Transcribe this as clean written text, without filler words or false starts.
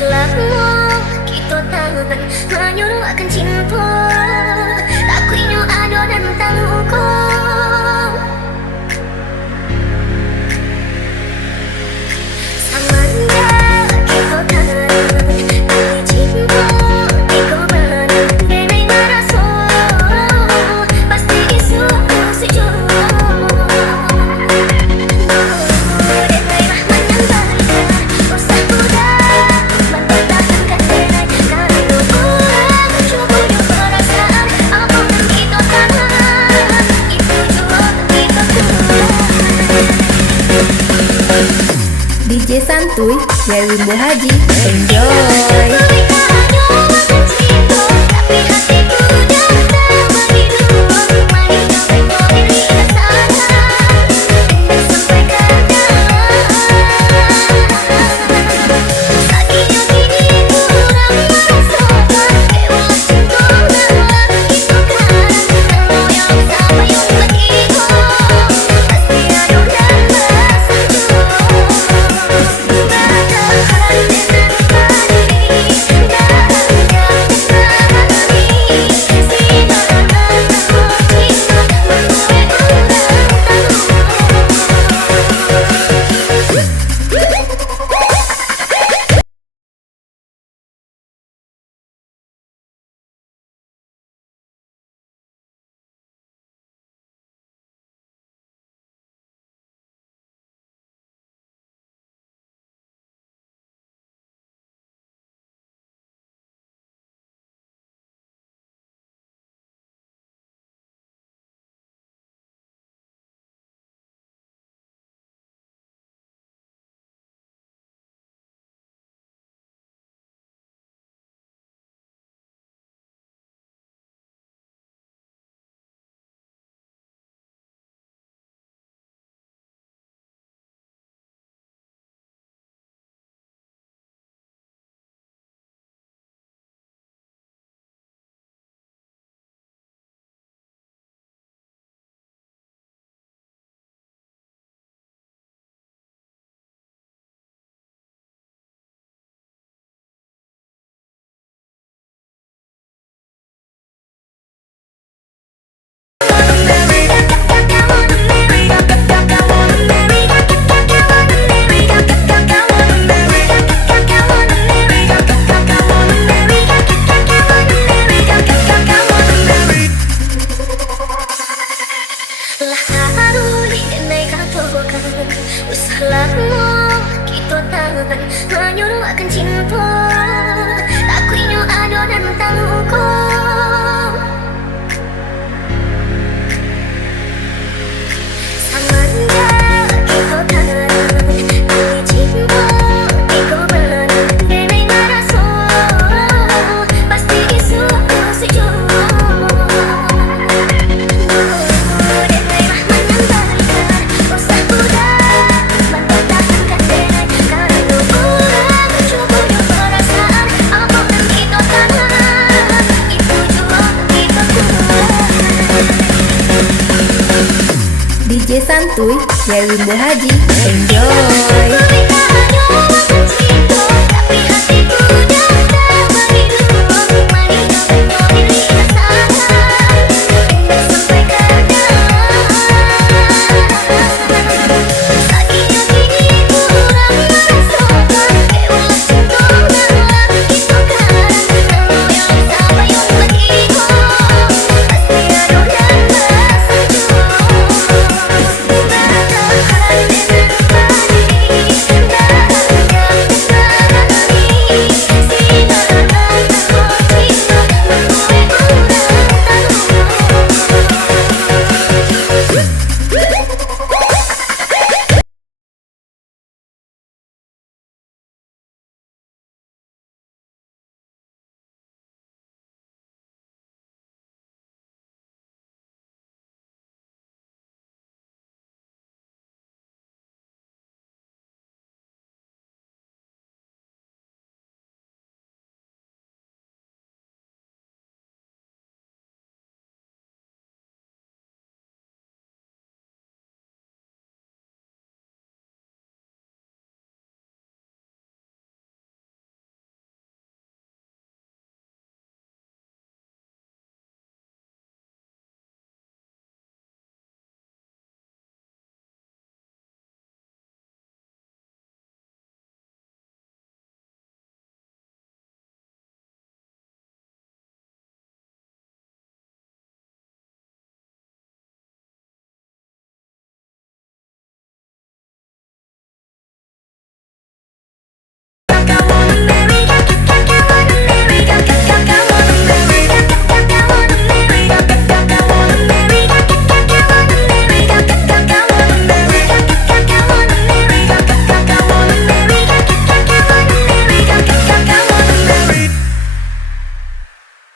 Salahmu kita tangan menyuruh akan cinta. Tak kuinyo ado dan tamuko. Samanya kita tangan kami cinta. Iko benar denai maraso. Pasti isu si jodoh. Denai rahman yang baik. Usah muda. DJ Santuy dari Wimbo Haji. Enjoy. Menyuruh akan cinta. Tak kuinyo ado dan tamuko. Samanya kita tangan kami cinta. Iko benar denai maraso. Pasti isu si jodoh. Denai rahman yang baik. Usah muda mempertahankan denai. DJ Santuy dari Wimbo Haji. Enjoy.